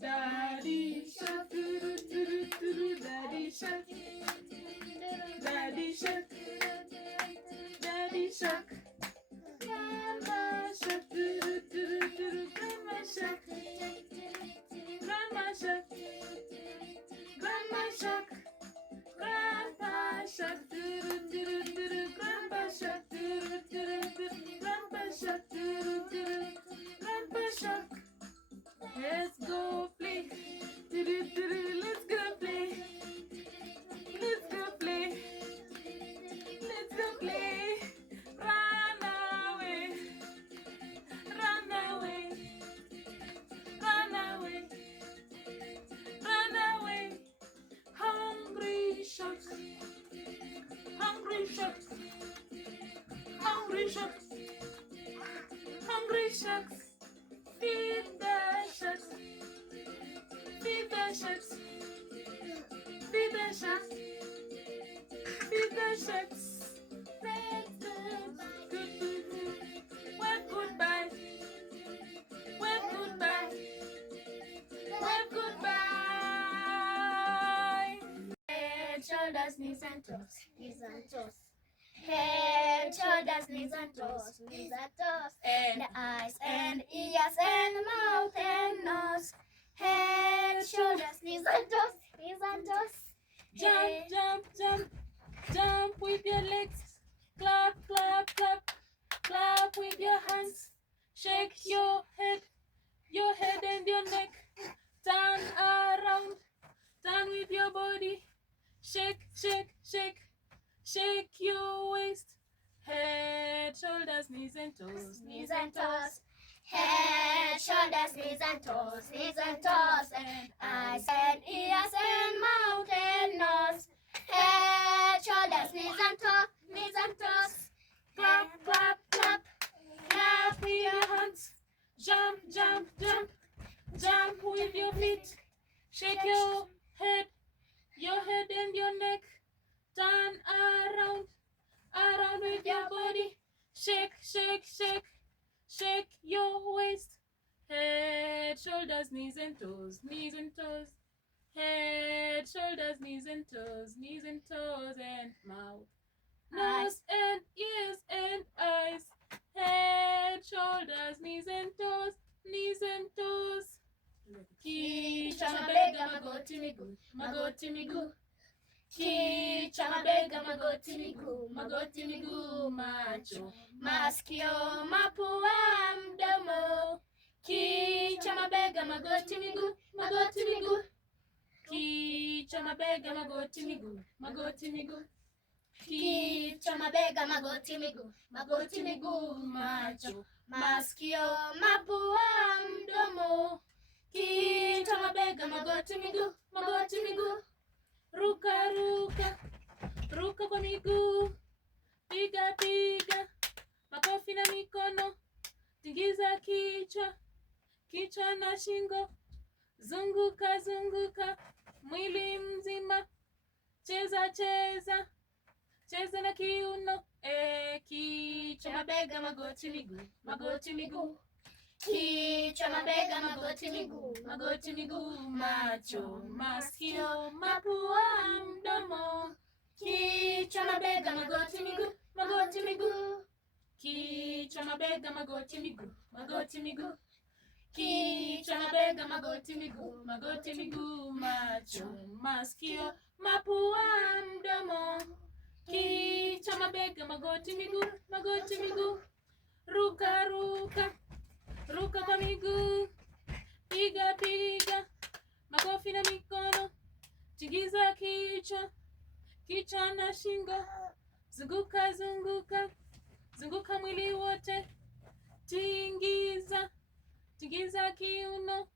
Daddy shark, daddy shark, daddy shark, daddy shark, grandma shark, grandma shark, grandma shark, grandma shark, grandpa shark, grandpa shark, grandpa shark, grandpa shark. Let's go play. Let's go play. Let's go play. Let's go play. Run away. Run away. Run away. Run away. Hungry sharks. Hungry sharks. Hungry sharks. Hungry sharks. Feed the sharks. Feed the sharks. Feed the sharks. Feed the sharks. Wave goodbye. Wave goodbye. Wave goodbye. Head, shoulders, knees and toes. Knees and toes. Head, shoulders, knees and toes. Knees and toes. And eyes and ears and mouth and nose. Head, shoulders, knees and toes. Knees and toes. Jump, jump, jump. Jump with your legs. Clap, clap, clap. Clap with your hands. Shake your head and your neck. Turn around. Turn with your body. Shake, shake, shake. Shake your waist. Head, shoulders, knees and toes. Knees and toes. Head, shoulders, knees and toes. Knees and toes. And eyes and ears and mouth and nose. Head, shoulders, knees and toes. Knees and toes. Clap, clap, clap. Clap with your hands. Jump, jump, jump. Jump with your feet. Shake your head and your neck. Turn around, around with your body. Shake, shake, shake. Shake your waist. Head, shoulders, knees and toes. Knees and toes. Head, shoulders, knees and toes. Knees and toes and mouth. Nose and ears and eyes. Head, shoulders, knees and toes. Knees and toes. Kichwa, mabega, magoti, miguu. Magoti, miguu. Kichwa, mabega, magoti, miguu. Magoti, miguu, macho, masikio, mapua, mdomo. Kichwa, mabega, magoti, miguu. Magoti, miguu. Kichwa, mabega, magoti, miguu. Magoti, miguu. Kichwa, mabega, magoti, miguu. Magoti, miguu, macho, masikio, mapua, mdomo. Kichwa, mabega, magoti, miguu. Magoti, miguu. Ruka, ruka. Ruka kwa miguu. Piga, piga. Makofi na mikono. Tingiza kichwa. Kichwa na shingo. Zunguka, zunguka. Mwili mzima. Cheza, cheza. Cheza na kiuno. Kichwa, mabega, magoti, miguu. Magoti, miguu. Kichwa, mabega, magoti, miguu. Magoti, miguu, macho, masikio, mapua, mdomo. Kichwa, mabega, magoti, miguu. Magoti, miguu. Kichwa, mabega, magoti, miguu. Magoti, miguu. Kichwa, mabega, magoti, miguu. Magoti, miguu, macho, masikio, mapua, mdomo. Kichwa, mabega, magoti, miguu. Magoti, miguu. Ruka, ruka. Ruka kwa miguu. Piga, piga. Makofi na mikono. Tingiza kichwa. Kichwa na shingo. Zunguka, zunguka. Zunguka mwili wote. Tingiza. Tingiza kiuno.